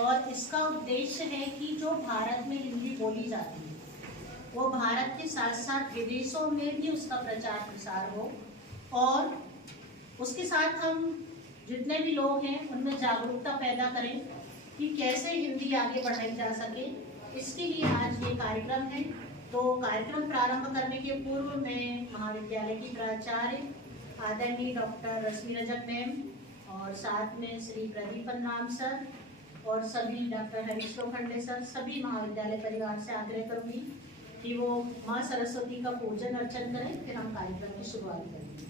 और इसका उद्देश्य है कि जो भारत में हिंदी बोली जाती है वो भारत के साथ साथ विदेशों में भी उसका प्रचार प्रसार हो और उसके साथ हम जितने भी लोग हैं उनमें जागरूकता पैदा करें कि कैसे हिंदी आगे बढ़ाई जा सके। इसके लिए आज ये कार्यक्रम है। तो कार्यक्रम प्रारंभ करने के पूर्व मैं महाविद्यालय की प्राचार्य आदरणीय डॉक्टर रश्मि रजक मैम और साथ में श्री प्रदीपन राम सर और सभी डॉक्टर हरीश लोखंडे सर, सभी महाविद्यालय परिवार से आग्रह करूंगी कि वो माँ सरस्वती का पूजन अर्चन करें, फिर हम कार्यक्रम की शुरुआत करेंगे।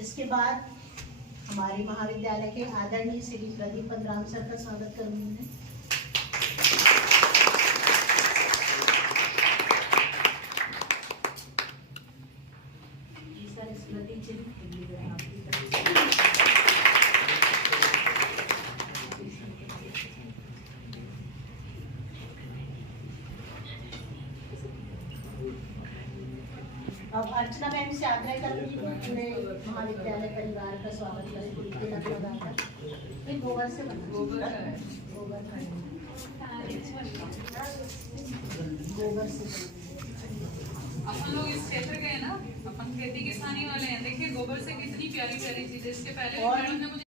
इसके बाद हमारे महाविद्यालय के आदरणीय श्री प्रदीपन राम सर का स्वागत करूंगी मैं। अब अर्चना मैम से आग्रह करूंगी कि पूरे महाविद्यालय परिवार का स्वागत करें तिलक लगाकर। फिर गोबर से गोबर से अपन लोग इस क्षेत्र के हैं ना, अपन खेती किसानी वाले हैं। देखिए गोबर से कितनी प्यारी प्यारी चीजें, इसके पहले मैडम ने मुझे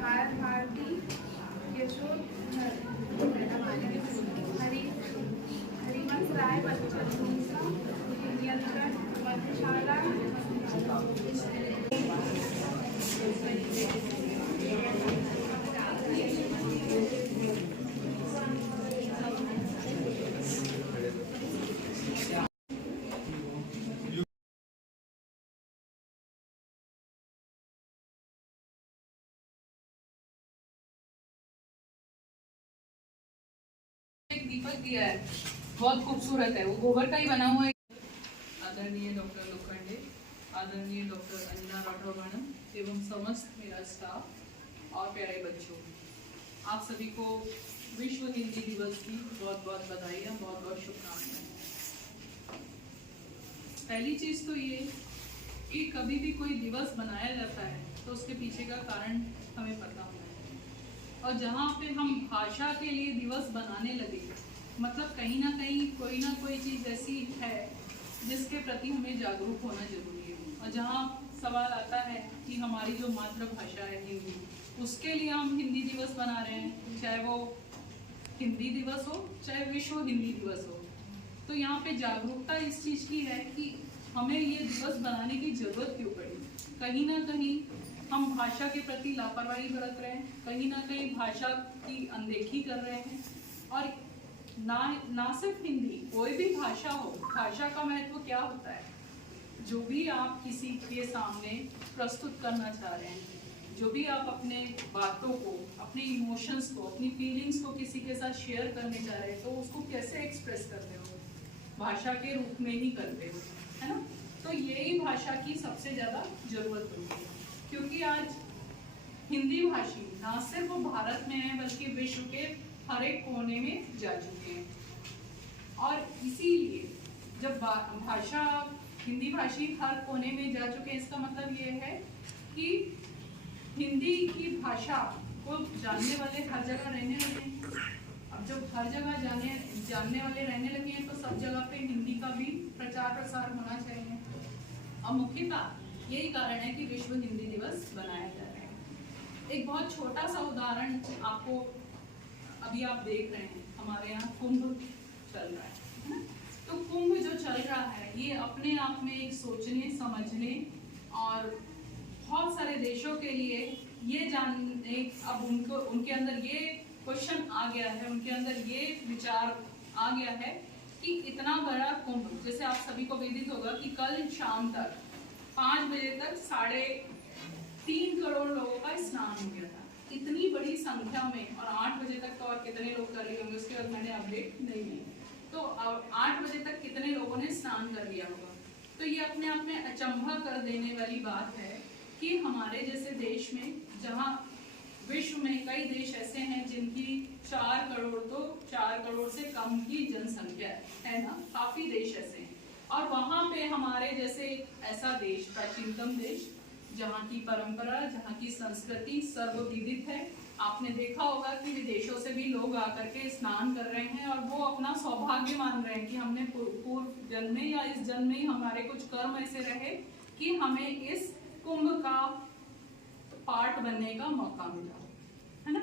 भारत भारती यशोद हरिवंश राय बच्चन नियंत्रण मधुशाला दीपक दिया है, बहुत खूबसूरत है, वो गोबर का ही बना हुआ है। आदरणीय डॉक्टर लोखंडे, आदरणीय डॉक्टर अंजना राठौर मैडम एवं समस्त मेरा स्टाफ और प्यारे बच्चों, आप सभी को विश्व हिंदी दिवस की बहुत बहुत बधाइयाँ, बहुत बहुत शुभकामनाएं। पहली चीज तो ये कि कभी भी कोई दिवस बनाया जाता है तो उसके पीछे का कारण हमें पता होना चाहिए। और जहाँ पे हम भाषा के लिए दिवस बनाने लगे, मतलब कहीं ना कोई चीज़ ऐसी है जिसके प्रति हमें जागरूक होना जरूरी है। और जहाँ सवाल आता है कि हमारी जो मातृभाषा है हिंदी, उसके लिए हम हिंदी दिवस बना रहे हैं, चाहे वो हिंदी दिवस हो चाहे विश्व हिंदी दिवस हो। तो यहाँ पे जागरूकता इस चीज़ की है कि हमें ये दिवस बनाने की जरूरत क्यों पड़ी। कहीं ना कहीं हम भाषा के प्रति लापरवाही बरत रहे हैं, कहीं ना कहीं भाषा की अनदेखी कर रहे हैं। और ना सिर्फ हिंदी, कोई भी भाषा हो, भाषा का महत्व क्या होता है। जो भी आप किसी के सामने प्रस्तुत करना चाह रहे हैं, जो भी आप अपने बातों को, अपने इमोशंस को, अपनी फीलिंग्स को किसी के साथ शेयर करने जा रहे हैं, तो उसको कैसे एक्सप्रेस करते हो, भाषा के रूप में ही करते हो, है ना। तो यही भाषा की सबसे ज़्यादा जरूरत होती है, क्योंकि आज हिंदी भाषी न सिर्फ भारत में है बल्कि विश्व के हर एक कोने में जा चुके हैं। और इसीलिए जब भाषा हिंदी भाषी हर कोने में जा चुके हैं, इसका मतलब ये है कि हिंदी की भाषा को जानने वाले हर जगह रहने लगे हैं। अब जब हर जगह जानने वाले रहने लगे हैं तो सब जगह पे हिंदी का भी प्रचार प्रसार होना चाहिए। और मुख्यतः यही कारण है कि विश्व हिंदी दिवस बनाया जा रहा है। एक बहुत छोटा सा उदाहरण आपको, अभी आप देख रहे हैं हमारे यहाँ कुंभ चल रहा है। तो कुंभ जो चल रहा है ये अपने आप में एक सोचने समझने और बहुत सारे देशों के लिए ये जानने, अब उनके अंदर ये क्वेश्चन आ गया है, उनके अंदर ये विचार आ गया है कि इतना बड़ा कुंभ, जैसे आप सभी को विदित होगा कि कल शाम तक 5 बजे तक 3.5 करोड़ लोगों का स्नान हो गया था। इतनी बड़ी संख्या में, और 8 बजे तक तो और कितने लोग कर लिए होंगे उसके बाद मैंने अपडेट नहीं ली, तो 8 बजे तक कितने लोगों ने स्नान कर लिया होगा। तो ये अपने आप में अचंभा कर देने वाली बात है कि हमारे जैसे देश में, जहाँ विश्व में कई देश ऐसे हैं जिनकी 4 करोड़ तो 4 करोड़ से कम की जनसंख्या है ना, काफी देश ऐसे हैं, और वहाँ पे हमारे जैसे ऐसा देश, प्राचीनतम देश, जहाँ की परंपरा, जहाँ की संस्कृति सर्वविदित है। आपने देखा होगा कि विदेशों से भी लोग आकर के स्नान कर रहे हैं और वो अपना सौभाग्य मान रहे हैं कि हमने पूर्व जन्म में या इस जन्म में हमारे कुछ कर्म ऐसे रहे कि हमें इस कुंभ का पार्ट बनने का मौका मिला, है ना।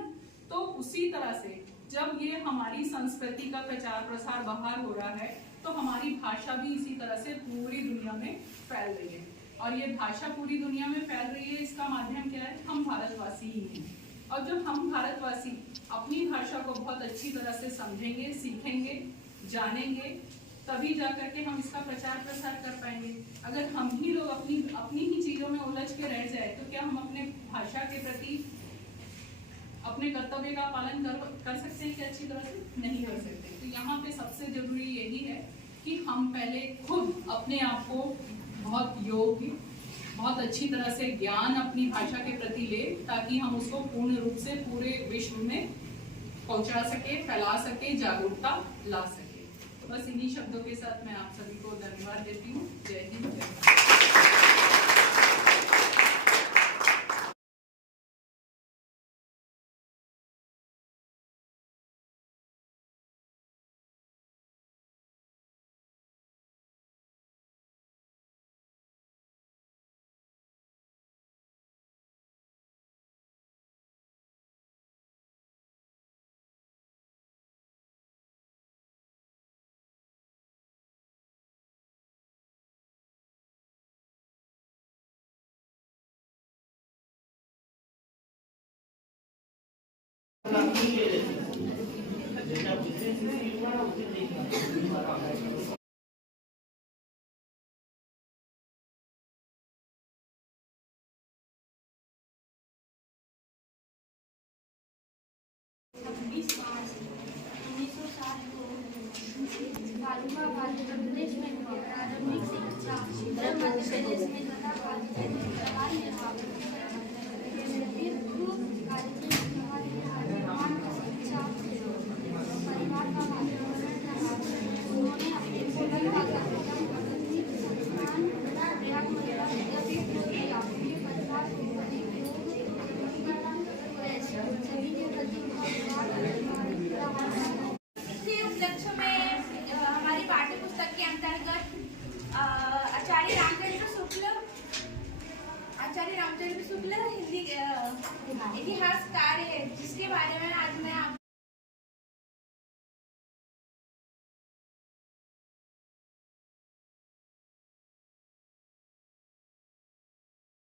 तो उसी तरह से जब ये हमारी संस्कृति का प्रचार प्रसार बाहर हो रहा है तो हमारी भाषा भी इसी तरह से पूरी दुनिया में फैल रही है। और ये भाषा पूरी दुनिया में फैल रही है, इसका माध्यम क्या है? हम भारतवासी ही हैं। और जब हम भारतवासी अपनी भाषा को बहुत अच्छी तरह से समझेंगे, सीखेंगे, जानेंगे, तभी जाकर के हम इसका प्रचार प्रसार कर पाएंगे। अगर हम ही लोग अपनी ही चीजों में उलझ के रह जाए तो क्या हम अपने भाषा के प्रति अपने कर्तव्य का पालन कर सकते हैं कि अच्छी तरह से? नहीं कर सकते। तो यहाँ पे सबसे जरूरी यही है कि हम पहले खुद अपने आप को बहुत योग्य, बहुत अच्छी तरह से ज्ञान अपनी भाषा के प्रति ले, ताकि हम उसको पूर्ण रूप से पूरे विश्व में पहुंचा सके, फैला सके, जागरूकता ला सके। तो बस इन्हीं शब्दों के साथ मैं आप सभी को धन्यवाद देती हूँ। जय हिंद, जय भारत। मध्य प्रदेश में प्रारंभिक शिक्षा मध्य प्रदेश में तथा परिवार का वातावरण रहा। उन्होंने अपने परिवार का उपलक्ष्य में हमारी पाठ्य पुस्तक के अंतर्गत आचार्य रामचंद्र शुक्ल हिंदी इतिहासकार